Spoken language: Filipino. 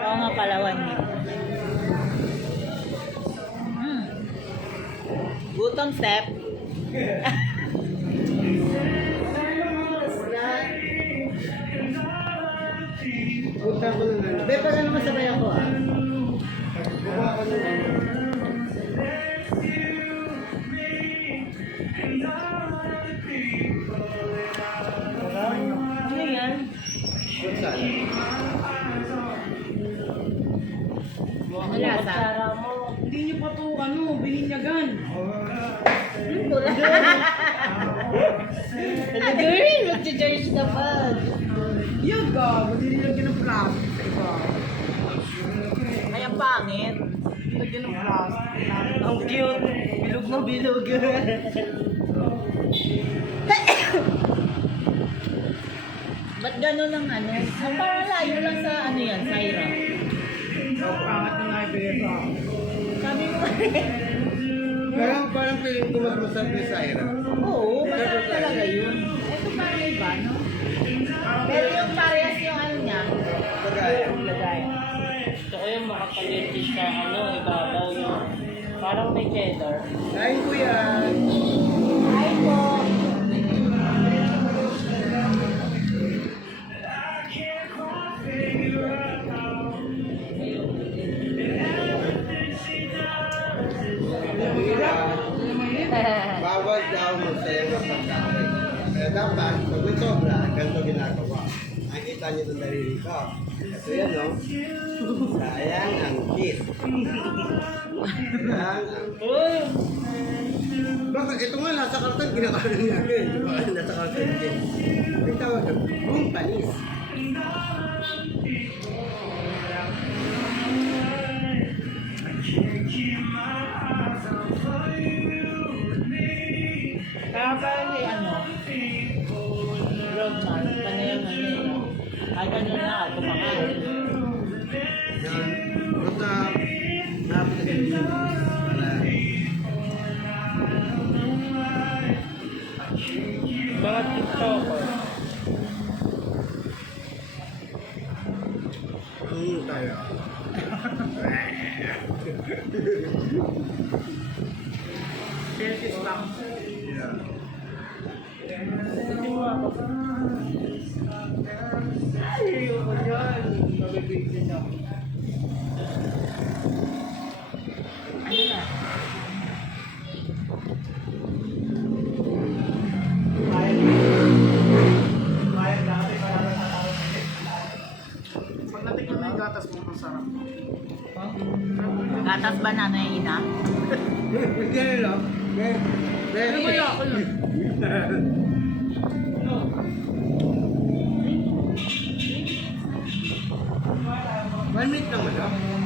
Oo nga, Palawan yun. Gutom, Step. Punta ko na. Be, pag ano masabay ako ah. Gumawa ko na. Ano yan? Saan? Ano lasa? Hindi niyo pa to ano, bininyagan. Wala. Girl, mag-charge na pa. Yung gago, hindi nilagyan ng plastic sa iba. Ay, ang pangit. Nilagyan ng plastic. Ang cute. Bilog na bilog. Ba't gano'n ang ano? Ang parang layo lang sa ano yan, Syra. Ang pangat ng Iberia. Sabi mo Parang feeling ko mas masarap ni Syra. oo, masarap talaga yun. Ito parang iba, no? Pero yung parehas yung ano niya, Bagay. lagay. Ito ko yung makapalitis sa ano, ibabaw yung parang may cheddar. Kain ko yan. Ay po. Bawal daw magsaya ng pagkain. Kaya dapat, pag may sobra, ganito ginagawa. Nakikita niyo itong daliri ko. Ito yan, no? Sayang ang kiss. Sayang ang... Bakit? Ito nga, nasa karton, ginakaroon niya. Diba? Nasa karton din. May tawag doon, boom panis. Kaya parang may ano, roadman, panayang ano yun. Kahit ano na, kumakain. Yan. Basta, napakaganda yun. Para... Mga TikToker. tayo. Selfies lang. Yeah. Hindi mo ako. Ayoko dyan. Mabibigyan ako. Ano na? Pag natikman mo yung gatas mo, masarap. Gatas ba na yung ina? Hindi lang. Ano ba yun ako yun? One minute lang, madam.